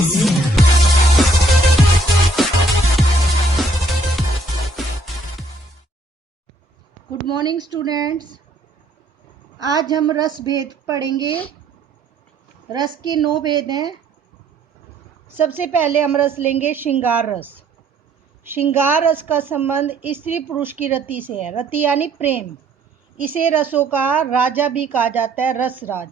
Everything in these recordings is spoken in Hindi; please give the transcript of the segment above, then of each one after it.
Good morning students. आज हम रस भेद पढ़ेंगे। रस के 9 भेद हैं। सबसे पहले हम रस लेंगे श्रृंगार रस। श्रृंगार रस का संबंध स्त्री पुरुष की रति से है। रति यानी प्रेम। इसे रसों का राजा भी कहा जाता है, रसराज।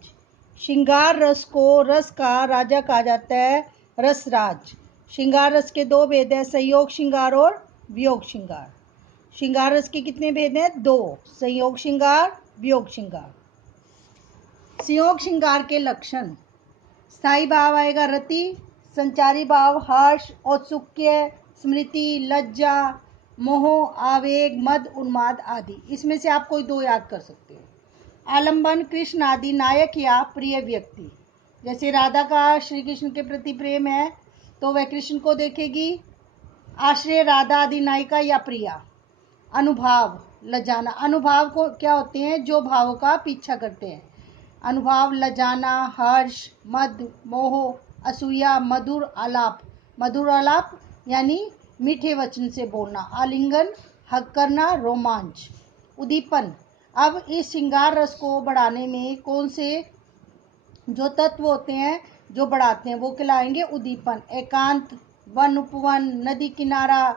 श्रृंगार रस को रस का राजा कहा जाता है, रसराज। श्रृंगार रस के 2 भेद हैं, संयोग श्रृंगार और वियोग श्रृंगार। श्रृंगार रस के कितने भेद हैं? 2, संयोग श्रृंगार, वियोग श्रृंगार। संयोग श्रृंगार के लक्षण: स्थायी भाव आएगा रति, संचारी भाव हर्ष, औत्सुक्य, स्मृति, लज्जा, मोह, आवेग, मद, उन्माद आदि। इसमें से आप कोई 2 याद कर सकते हो। आलंबन: कृष्ण आदि नायक या प्रिय व्यक्ति। जैसे राधा का श्री कृष्ण के प्रति प्रेम है तो वह कृष्ण को देखेगी। आश्रय: राधा आदि नायिका या प्रिया। अनुभाव: लजाना। अनुभाव को क्या होते हैं? जो भावों का पीछा करते हैं। अनुभाव: लजाना, हर्ष, मद, मोह, असूया, मधुर आलाप। मधुर आलाप यानी मीठे वचन से बोलना। आलिंगन, हग करना, रोमांच। उद्दीपन: अब इस श्रृंगार रस को बढ़ाने में कौन से जो तत्व होते हैं जो बढ़ाते हैं वो कहलाएंगे उद्दीपन। एकांत, वन उपवन, नदी किनारा,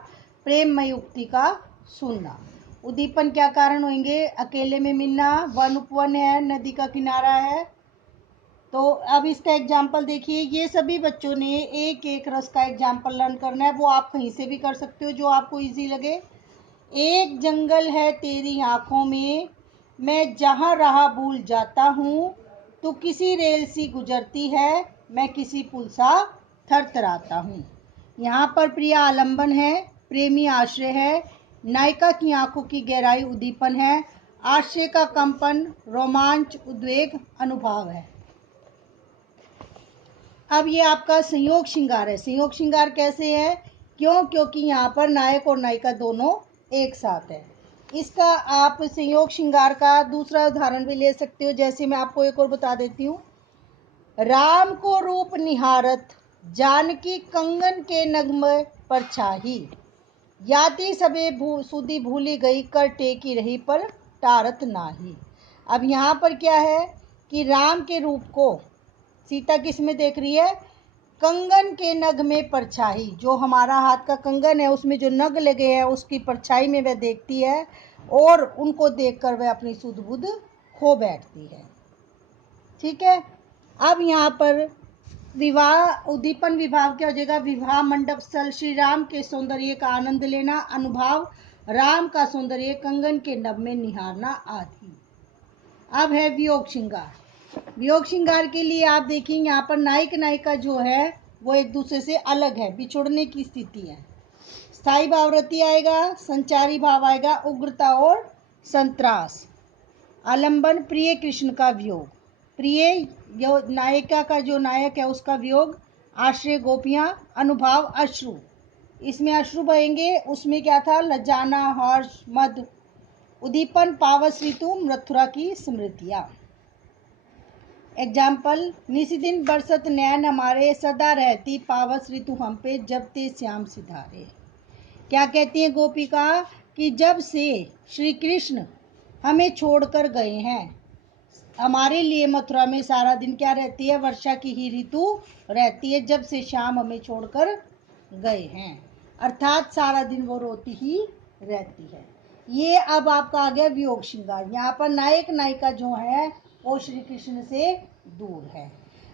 प्रेममय युक्ति का सुनना। उद्दीपन क्या कारण होंगे? अकेले में मिलना, वन उपवन है, नदी का किनारा है। तो अब इसका एग्जाम्पल देखिए। ये सभी बच्चों ने एक एक रस का एग्जाम्पल लर्न करना है। वो आप कहीं से भी कर सकते हो जो आपको इजी लगे। एक जंगल है तेरी आंखों में, मैं जहाँ रहा भूल जाता हूँ। तू किसी रेल सी गुजरती है, मैं किसी पुल सा थरथराता हूँ। यहाँ पर प्रिया आलंबन है, प्रेमी आश्रय है, नायिका की आंखों की गहराई उद्दीपन है, आश्रय का कंपन रोमांच, उद्वेग अनुभाव है। अब ये आपका संयोग श्रृंगार है। संयोग श्रृंगार कैसे है? क्योंकि यहाँ पर नायक और नायिका दोनों एक साथ है। इसका आप संयोग श्रृंगार का दूसरा उदाहरण भी ले सकते हो। जैसे मैं आपको एक और बता देती हूँ। राम को रूप निहारत, जानकी कंगन के नगमे पर छाही। याति सबे सुधी भूली गई, कर टेकी रही पर टारत नाही। अब यहाँ पर क्या है कि राम के रूप को सीता किस में देख रही है? कंगन के नग में परछाई। जो हमारा हाथ का कंगन है उसमें जो नग लगे हैं उसकी परछाई में वह देखती है और उनको देखकर वह अपनी सुध बुध खो बैठती है। ठीक है। अब यहाँ पर विवाह उद्दीपन विभाव क्या हो जाएगा? विवाह मंडप स्थल, श्री राम के सौंदर्य का आनंद लेना। अनुभाव: राम का सौंदर्य कंगन के नभ में निहारना आदि। अब है वियोग श्रृंगार। वियोग श्रृंगार के लिए आप देखेंगे यहाँ पर नायक नायिका जो है वो एक दूसरे से अलग है, बिछुड़ने की स्थिति है। स्थायी भाव रति आएगा, संचारी भाव आएगा उग्रता और संत्रास। आलंबन: प्रिय कृष्ण का वियोग, प्रिय नायिका का जो नायक है उसका वियोग। आश्रय गोपियां। अनुभाव: अश्रु, इसमें अश्रु बहेंगे। उसमें क्या था? लजाना, हर्ष, मद। उद्दीपन: पावस ऋतु, मथुरा की स्मृतियां। एग्जाम्पल: निशिदिन बरसत नैन हमारे, सदा रहती पावस ऋतु हम पे, जब ते श्याम सिधारे। क्या कहती है गोपिका? कि जब से श्री कृष्ण हमें छोड़कर गए हैं, हमारे लिए मथुरा में सारा दिन क्या रहती है? वर्षा की ही ऋतु रहती है, जब से श्याम हमें छोड़कर गए हैं। अर्थात सारा दिन वो रोती ही रहती है। ये अब आपका आ गया वियोग श्रृंगार। यहाँ पर नायक नायिका जो है वो श्री कृष्ण से दूर है।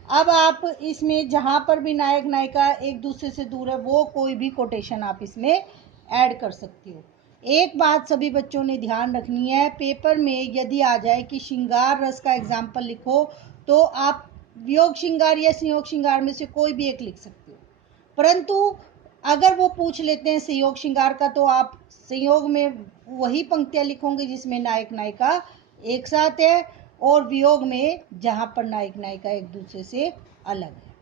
अब आप इसमें जहाँ पर भी नायक नायिका एक दूसरे से दूर है वो कोई भी कोटेशन आप इसमें ऐड कर सकते हो। एक बात सभी बच्चों ने ध्यान रखनी है, पेपर में यदि आ जाए कि श्रृंगार रस का एग्जाम्पल लिखो तो आप वियोग श्रृंगार या संयोग श्रृंगार में से कोई भी एक लिख सकते हो। परंतु अगर वो पूछ लेते हैं संयोग श्रृंगार का तो आप संयोग में वही पंक्तियां लिखोगे जिसमें नायक नायिका एक साथ है और वियोग में जहां पर नायक नायिका एक दूसरे से अलग है।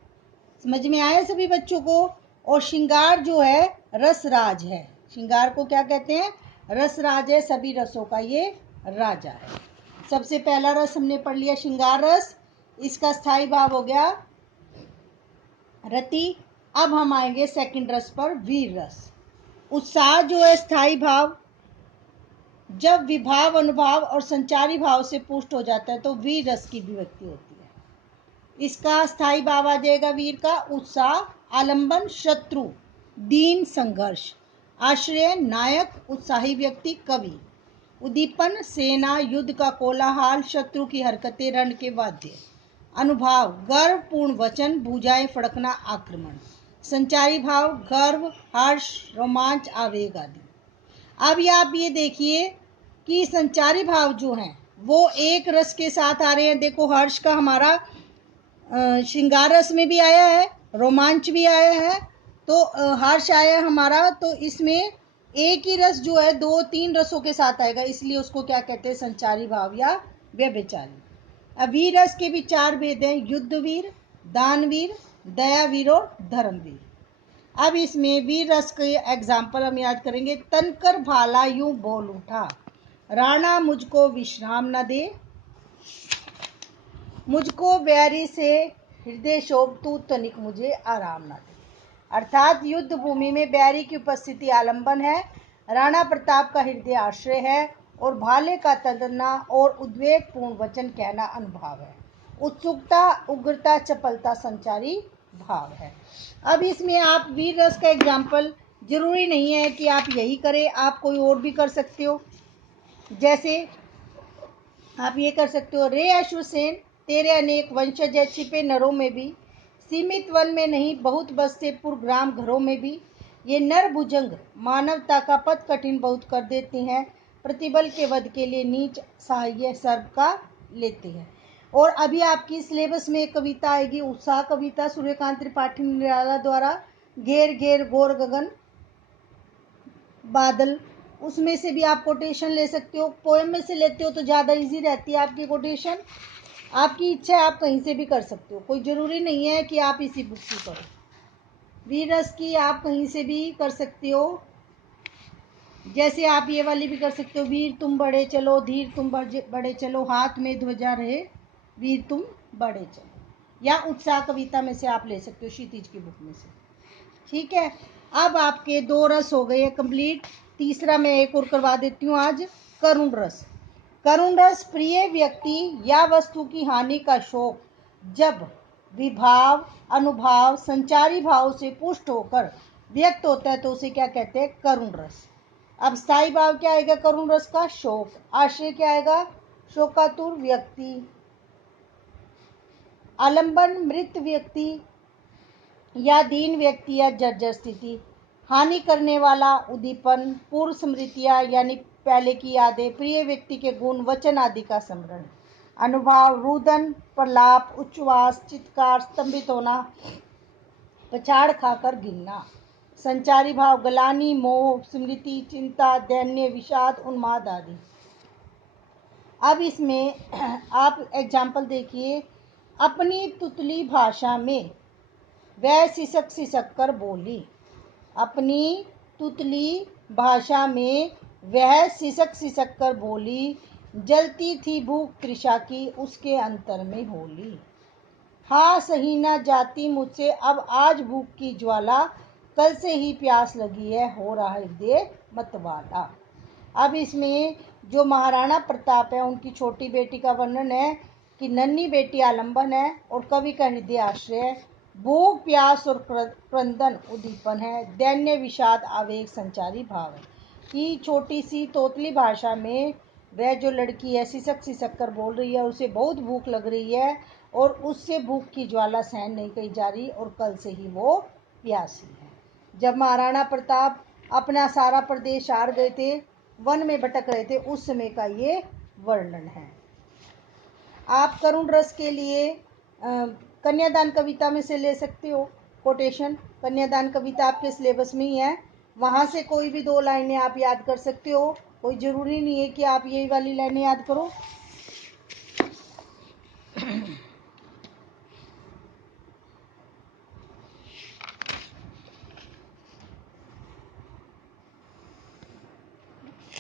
समझ में आया सभी बच्चों को? और श्रृंगार जो है रसराज है। श्रृंगार को क्या कहते हैं? रसराज है, सभी रसों का ये राजा है। सबसे पहला रस हमने पढ़ लिया श्रृंगार रस। इसका स्थायी भाव हो गया रति, अब हम आएंगे सेकंड रस पर, वीर रस। उत्साह जो है स्थायी भाव, जब विभाव, अनुभाव और संचारी भाव से पुष्ट हो जाता है तो वीर रस की अभिव्यक्ति होती है। इसका स्थायी भाव आ जाएगा वीर का, उत्साह, आलंबन, शत्रु, दीन, संघर्ष, आश्रय, नायक, उत्साही व्यक्ति, कवि, उद्दीपन, सेना, युद्ध का कोलाहल, शत्रु की हरकतें, रण के वाद्य, अनुभाव, गर्व, पूर्ण वचन, भुजाएं फड़कना, आक्रमण, संचारी भाव, गर्व, हर्ष, रोमांच, आवेग आदि। अब आप ये देखिए कि संचारी भाव जो हैं वो एक रस के साथ आ रहे हैं। देखो हर्ष का हमारा श्रृंगार रस में भी आया है, रोमांच भी आया है, तो हर्ष आया हमारा, तो इसमें एक ही रस जो है 2-3 रसों के साथ आएगा, इसलिए उसको क्या कहते हैं, संचारी भाव या व्यभिचारी। अब वीर रस के भी 4 भेद हैं, युद्धवीर, दानवीर, दयावीर और धर्मवीर। अब इसमें वीर रस के एग्जाम्पल हम याद करेंगे। तनकर भाला यूं बोल उठा, राणा मुझको विश्राम न दे, मुझको बैरी से हृदय शोभ, तू तनिक मुझे आराम न दे। अर्थात युद्ध भूमि में बैरी की उपस्थिति आलंबन है, राणा प्रताप का हृदय आश्रय है और भाले का तड़ना और उद्वेगपूर्ण वचन कहना अनुभाव है। उत्सुकता, उग्रता, चपलता संचारी भाव है। अब इसमें आप वीर रस का एग्जाम्पल, जरूरी नहीं है कि आप यही करें, आप कोई और भी कर सकते हो। जैसे आप ये कर सकते हो, रे अश्वसेन तेरे अनेक वंशज है, छिपे नरों में भी, सीमित वन में नहीं बहुत बसते पुरग्राम घरों में भी, ये नर भुजंग मानवता का पथ कठिन बहुत कर देते हैं, प्रतिबल के वध के लिए नीच सहाय सर्व का लेते हैं। और अभी आपकी सिलेबस में एक कविता आएगी, उत्साह कविता, सूर्यकांत त्रिपाठी निराला द्वारा, घेर घेर घोर गगन बादल, उसमें से भी आप कोटेशन ले सकते हो। पोएम में से लेते हो तो ज़्यादा इजी रहती है आपकी कोटेशन। आपकी इच्छा है, आप कहीं से भी कर सकते हो, कोई ज़रूरी नहीं है कि आप इसी बुक की करो। वीर रस की आप कहीं से भी कर सकते हो, जैसे आप ये वाली भी कर सकते हो, वीर तुम बढ़े चलो, धीर तुम बढ़े चलो, हाथ में ध्वजा रहे, वीर तुम बढ़े चलो। या उत्साह कविता में से आप ले सकते हो, क्षितिज की बुक में से। ठीक है, अब आपके 2 रस हो गए कंप्लीट। तीसरा मैं एक और करवा देती हूँ आज, करुण रस। करुण रस प्रिय व्यक्ति या वस्तु की हानि का शोक जब विभाव, अनुभाव, संचारी भाव से पुष्ट होकर व्यक्त होता है तो उसे क्या कहते हैं, करुण रस। अब स्थायी भाव क्या आएगा करुण रस का, शोक, आश्रय क्या आएगा, शोकातुर व्यक्ति, आलंबन मृत व्यक्ति या दीन व्यक्ति या जर्जर स्थिति, हानि करने वाला उद्दीपन, पूर्व स्मृतियां यानी पहले की यादें, प्रिय व्यक्ति के गुण, वचन आदि का स्मरण, अनुभाव, रुदन, प्रलाप, उच्छ्वास, चित्कार, स्तंभित होना, पछाड़ खाकर गिरना, संचारी भाव, गलानी, मोह, स्मृति, चिंता, दैन्य, विषाद, उन्माद आदि। अब इसमें आप एग्जाम्पल देखिए, अपनी तुतली भाषा में वह सिसक सिसक कर बोली, अपनी तुतली भाषा में वह सिसक सिसक कर बोली, जलती थी भूख तृषा की उसके अंतर में होली, हाँ सही ना जाती मुझसे अब आज भूख की ज्वाला, कल से ही प्यास लगी है हो रहा हृदय मतवाला। अब इसमें जो महाराणा प्रताप है उनकी छोटी बेटी का वर्णन है कि नन्ही बेटी आलंबन है और कवि का हृदय आश्रय है, भूख प्यास और क्रंदन उद्दीपन है, दैन्य विषाद आवेग संचारी भाव है। कि छोटी सी तोतली भाषा में वह जो लड़की है सिसक सिसक कर बोल रही है, उसे बहुत भूख लग रही है और उससे भूख की ज्वाला सहन नहीं की जा रही और कल से ही वो प्यासी है। जब महाराणा प्रताप अपना सारा प्रदेश हार गए थे, वन में भटक रहे थे, उस समय का ये वर्णन है। आप करुण रस के लिए कन्यादान कविता में से ले सकते हो कोटेशन, कन्यादान कविता आपके सिलेबस में ही है, वहाँ से कोई भी 2 लाइनें आप याद कर सकते हो, कोई ज़रूरी नहीं है कि आप यही वाली लाइनें याद करो।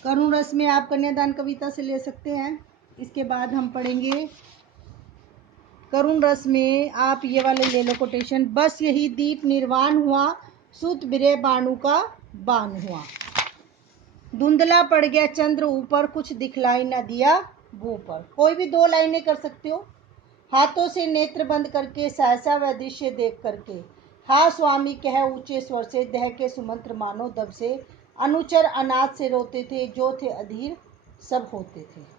करुण रस में आप कन्यादान कविता से ले सकते हैं। इसके बाद हम पढ़ेंगे करुण रस में आप ये वाले ले लो कोटेशन। बस यही दीप निर्वाण हुआ, सूत बिरे बाणु का बाण हुआ। धुंधला पड़ गया चंद्र ऊपर, कुछ दिखलाई न दिया भू पर। कोई भी 2 लाइनें कर सकते हो। हाथों से नेत्र बंद करके सहसा वह दृश्य देख करके, हा स्वामी कह ऊंचे स्वर से, दह के सुमंत्र मानो दब से। अनुचर अनाथ से रोते थे, जो थे अधीर सब होते थे।